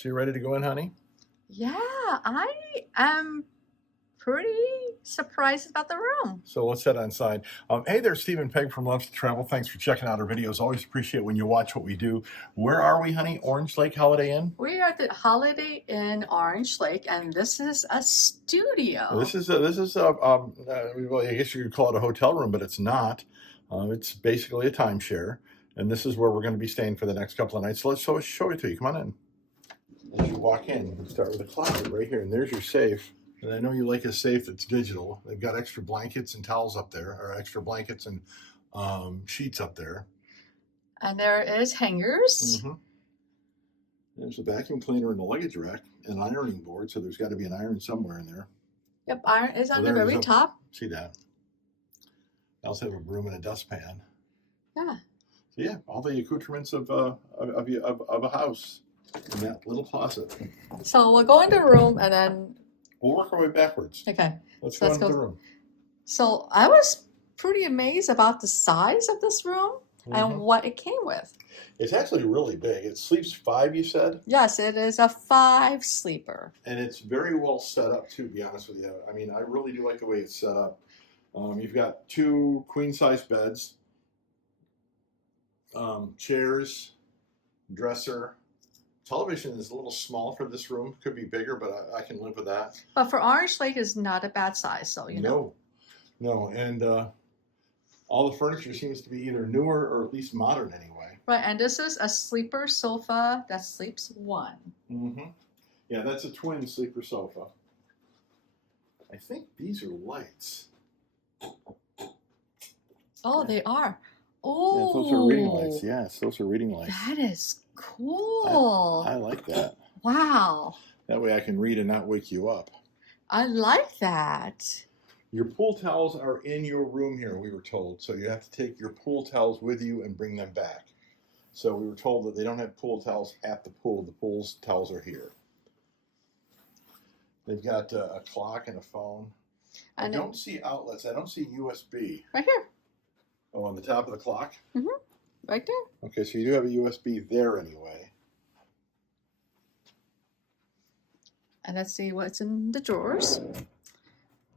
So you ready to go in, honey? Yeah, I am pretty surprised about the room. So let's head inside. Hey there, Steve and Peg from Luvs to Travel. Thanks for checking out our videos. Always appreciate when you watch what we do. Where are we, honey? Orange Lake Holiday Inn? We are at the Holiday Inn Orange Lake, and this is a studio. This is well, I guess you could call it a hotel room, but it's not. It's basically a timeshare, and this is where we're going to be staying for the next couple of nights. So let's show it to you. Come on in. As you walk in, you start with a closet right here, and there's your safe. And I know you like a safe that's digital. They've got extra blankets and towels up there, or extra blankets and sheets up there. And there is hangers. Mm-hmm. There's a vacuum cleaner in the luggage rack, an ironing board, so there's got to be an iron somewhere in there. Yep, iron is on the very top. See that? I also have a broom and a dustpan. Yeah. So yeah, all the accoutrements of a house in that little closet. So we'll go into the room and then we'll work our way backwards. Okay. Let's go into the room. So I was pretty amazed about the size of this room and what it came with. It's actually really big. It sleeps 5, you said? Yes, it is a 5-sleeper. And it's very well set up too, to be honest with you. I mean, I really do like the way it's set up. You've got 2 queen-size beds, chairs, dresser. Television is a little small for this room. Could be bigger, but I can live with that. But for Orange Lake is not a bad size, so you know. No, and all the furniture seems to be either newer or at least modern anyway. Right, and this is a sleeper sofa that sleeps 1. Mm-hmm. Yeah, that's a twin sleeper sofa. I think these are lights. Oh, they are. Oh, yeah, those are reading lights. Yes, those are reading lights. That is cool. I like that. Wow. That way I can read and not wake you up. I like that. Your pool towels are in your room here, we were told. So you have to take your pool towels with you and bring them back. So we were told that they don't have pool towels at the pool. The pool's towels are here. They've got a clock and a phone. I don't see outlets. I don't see USB. Right here. Oh, on the top of the clock? Mm-hmm. Right there. Okay, so you do have a USB there anyway. And let's see what's in the drawers.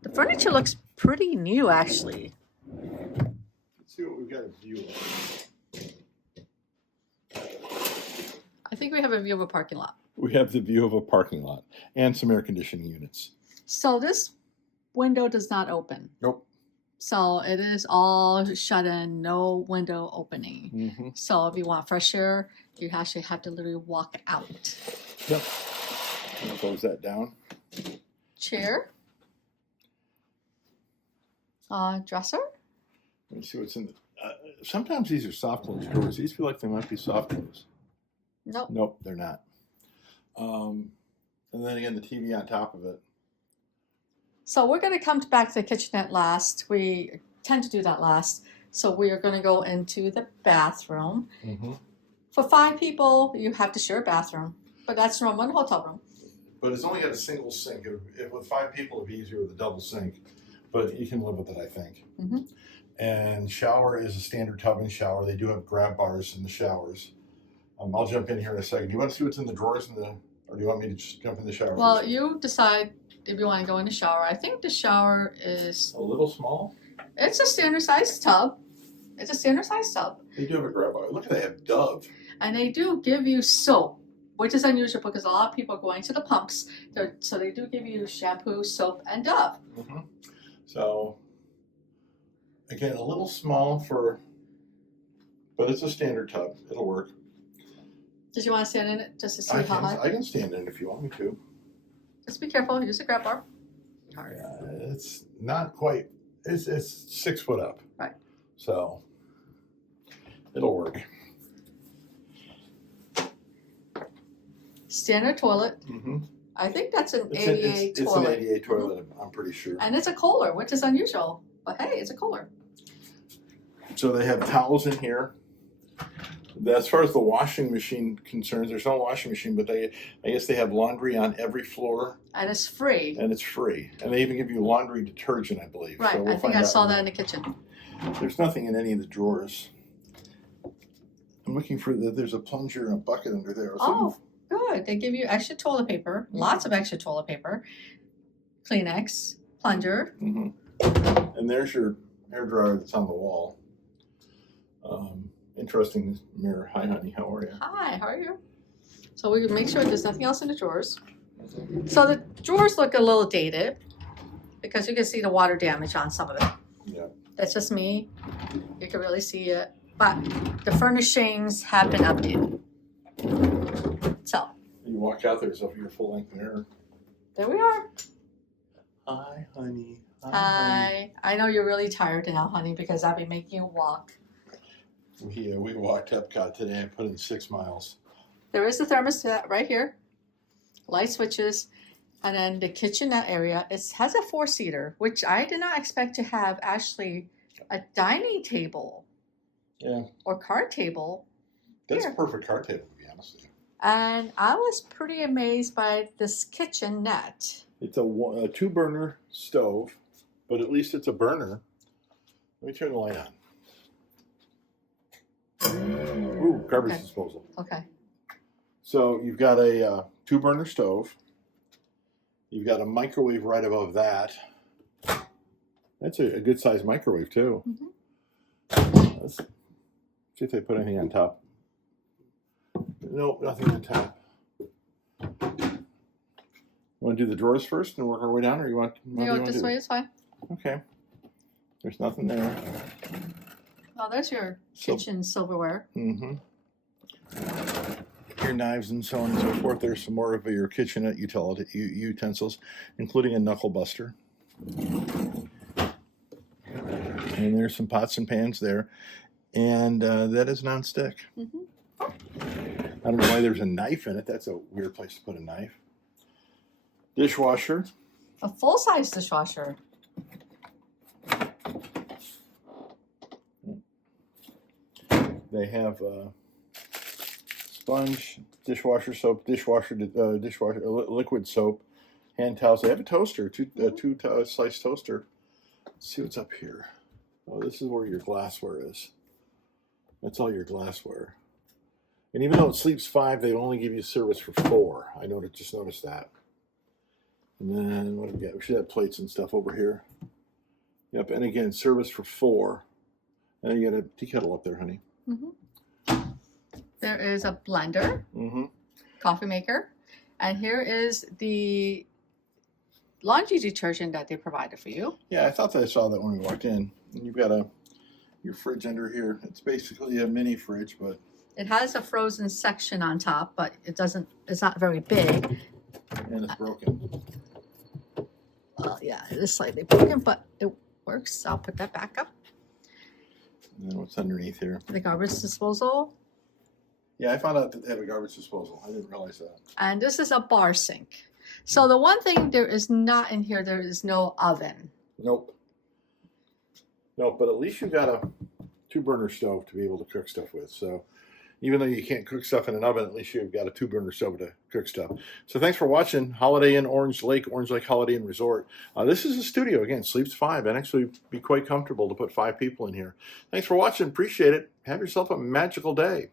The furniture looks pretty new, actually. Let's see what we've got a view of. I think we have a view of a parking lot. We have the view of a parking lot and some air conditioning units. So this window does not open. Nope. So it is all shut in, no window opening. Mm-hmm. So if you want fresh air, you actually have to literally walk out. Yep. I'll close that down. Chair. Dresser. Let me see what's in the... sometimes these are soft close drawers. These feel like they might be soft close. Nope. Nope, they're not. And then again, the TV on top of it. So we're going to come back to the kitchenette last. We tend to do that last. So we are going to go into the bathroom. Mm-hmm. For 5 people, you have to share a bathroom. But that's normal in a hotel room. But it's only got a single sink. With 5 people, it'd be easier with a double sink. But you can live with it, I think. Mm-hmm. And shower is a standard tub and shower. They do have grab bars in the showers. I'll jump in here in a second. Do you want to see what's in the drawers or do you want me to just jump in the shower? Well, first? you decide if you want to go in the shower. I think the shower is... A little small? It's a standard size tub. It's a standard size tub. They do have a grab bar. Look, they have Dove. And they do give you soap, which is unusual because a lot of people are going to the pumps. So they do give you shampoo, soap, and Dove. Mm-hmm. So, again, a little small but it's a standard tub. It'll work. Did you want to stand in it just to see how high? I can stand in it if you want me to. Just be careful. Use a grab bar. It's not quite. It's 6 foot up. Right. So it'll work. Standard toilet. Mm-hmm. I think that's an ADA toilet. It's an ADA toilet. I'm pretty sure. And it's a Kohler, which is unusual. But hey, it's a Kohler. So they have towels in here. As far as the washing machine concerns, there's no washing machine, but I guess they have laundry on every floor. And it's free. And it's free. And they even give you laundry detergent, I believe. Right, so we'll I think I saw that in the kitchen. There's nothing in any of the drawers. I'm looking for there's a plunger and a bucket under there. Oh, good. good. They give you extra toilet paper, lots of extra toilet paper, Kleenex, plunger. And there's your hair dryer that's on the wall. Interesting mirror. Hi, honey. How are you? Hi, how are you? So we make sure there's nothing else in the drawers. So the drawers look a little dated because you can see the water damage on some of it. Yeah. That's just me. You can really see it. But the furnishings have been updated. So. You walk out there as if you're full length mirror. There we are. Hi, honey. Hi. I know you're really tired now, honey, because I've been making you walk. We walked Epcot today and put in 6 miles. There is the thermostat right here. Light switches. And then the kitchenette area, it has a 4-seater, which I did not expect to have actually a dining table. Yeah. Or card table. That's here. a perfect card table, to be honest with you. And I was pretty amazed by this kitchenette. It's a 2-burner stove, but at least it's a burner. Let me turn the light on. Ooh, garbage disposal. Okay. So you've got a 2-burner stove. You've got a microwave right above that. That's a good sized microwave too. Let's see if they put anything on top. Nope, nothing on top. Want to do the drawers first and work our way down, or you want? This way is fine. Okay. There's nothing there. Oh, there's your kitchen silverware. Your knives and so on and so forth. There's some more of your kitchenette utensils, including a knuckle buster. And there's some pots and pans there. And that is nonstick. I don't know why there's a knife in it. That's a weird place to put a knife. Dishwasher. A full-size dishwasher. They have sponge, dishwasher soap, dishwasher liquid soap, hand towels. They have a toaster, two slice toaster. Let's see what's up here. Oh, this is where your glassware is. That's all your glassware. And even though it sleeps 5, they only give you service for 4. I just noticed that. And then what do we got? We should have plates and stuff over here. Yep, and again, service for 4. And then you got a tea kettle up there, honey. There is a blender, coffee maker, and here is the laundry detergent that they provided for you. Yeah, I thought that I saw that when we walked in. And you've got your fridge under here. It's basically a mini fridge, but it has a frozen section on top, but it's not very big. And it's broken. Well, yeah, it is slightly broken, but it works. I'll put that back up. And then what's underneath here? The garbage disposal. Yeah, I found out that they have a garbage disposal. I didn't realize that. And this is a bar sink. So the one thing there is not in here, there is no oven. Nope. Nope, but at least you've got a 2-burner stove to be able to cook stuff with. So even though you can't cook stuff in an oven, at least you've got a 2-burner stove to cook stuff. So thanks for watching Holiday Inn Orange Lake Holiday Inn Resort. This is a studio, again, sleeps 5, and actually be quite comfortable to put 5 people in here. Thanks for watching. Appreciate it. Have yourself a magical day.